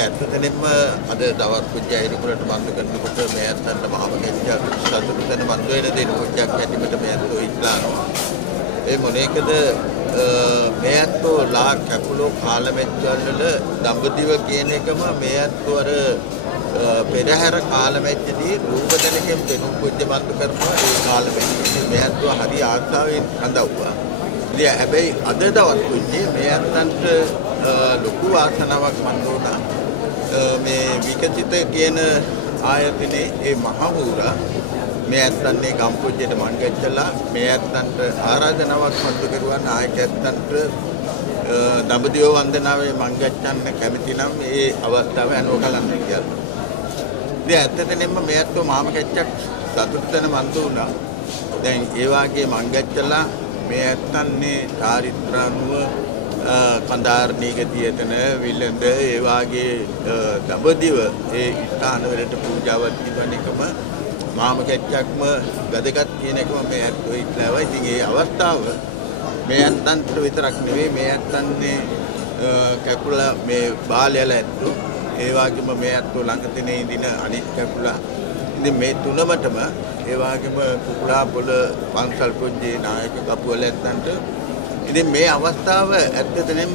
ඇත්තටම අද දවස් පුජ්‍ය ඉරුකුලට බඳ කරනකොට මේ ඇත්තන්ට මහම ගැච්ච සතුටු වෙන බඳ වෙන දෙන පුජ්‍යක් ඇතිමට මේ ඇත්තෝ ඉස්ලානවා. ඒ මොනේකද මේ ඇත්තෝ ලා කැකුලෝ කාලමෙච්චවල දඹදිව කියන එකම මේ ඇත්තෝ අර පෙරහැර කාලමෙච්චදී රූපදලකෙන් දෙනු පුජ්‍ය බඳ කරනවා ඒ කාලමෙච්චදී මේ ඇත්තෝ හරි ආශාවෙන් හඳවුවා. ඉතින් හැබැයි අද දවස් පුජ්‍ය මේ ඇත්තන්ට ලොකු වාසනාවක් මන්දෝනා මේ විකසිත කියන ආයතනයේ ඒ මහවුරා මේ ඇත්තන්නේ ගම්පොජ්ජේට මං ගැච්චලා මේ ඇත්තන්ට ආරාධනාවක් මතු කරුවා නායකයන්ට දඹදිව වන්දනාවේ මං ගැච්චන්න කැමති නම් ඒ අවස්ථාව අනුකලන්න කියලා. ඉතින් ඇත්තටම මේ ඇත්තෝ මාම ගැච්චක් සතුටුතන මන්දෝනා. දැන් ඒ වාගේ මං ගැච්චලා මේ ඇත්තන්නේ චාරිත්‍රානුව කන්දාරණීක තියතන විලඳ ඒ වාගේ දඹදිව ඒ ස්ථානවලට පූජාවක් තිබෙන එකම මාම කැච්චක්ම වැදගත් කියන එකම මේ ඇත්තෝ ඉట్లවා. ඉතින් ඒ අවස්ථාව මේ ඇත්තන්ට විතරක් නෙවෙයි මේ ඇත්තන්නේ කැකුල මේ බාලයල ඇත්තෝ ඒ වගේම මේ ඇත්තෝ ළඟ තිනේ ඉඳින අනිත් කැකුලා ඉතින් මේ තුනමතම ඒ වගේම කුකුඩා පොළ පන්සල් පොජ්ජේ නායක කපුවල ඇත්තන්ට ඉතින් මේ අවස්ථාව ඇත්තටම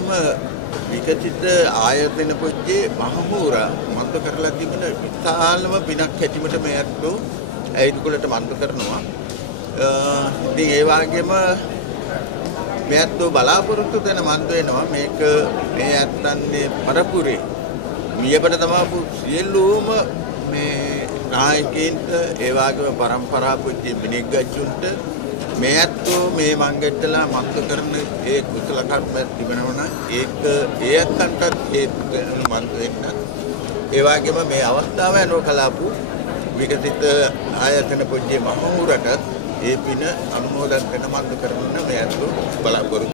විකසිත ආයතන පොජ්ජේ මහමුරා මන්ද කරලා තිබෙන විශාලම පිනක් හැටිමට මේ අත්තු ඇයිදුකුලට මන්ද කරනවා. ඉතින් ඒ වගේම මේ අත්තු බලාපොරොත්තු වෙන මන්ද වෙනවා මේක මේ අත්තන්නේ පරපුරේ මියපට තමපු සියලුම මේ නායකයින්ට ඒ වගේම පරම්පරා පොජ්ජේ මිනිග්ගච්චුන්ට මේ ඇත්තෝ මේ මංගෙට්ටලා මන්ද කරන ඒ කුසල කර්මයක් තිබෙනවා නම් ඒක ඒ ඇත්තන්ටත් ඒ මන්ද වෙන්න. ඒ වගේම මේ අවස්ථාව අනුකලාපු විකසිත ආයතන පොජ්ජේ මහමුරට ඒ පින අනුමෝදන් වෙන මන්ද කරන මේ ඇත්තෝ බලාපොරොත්තු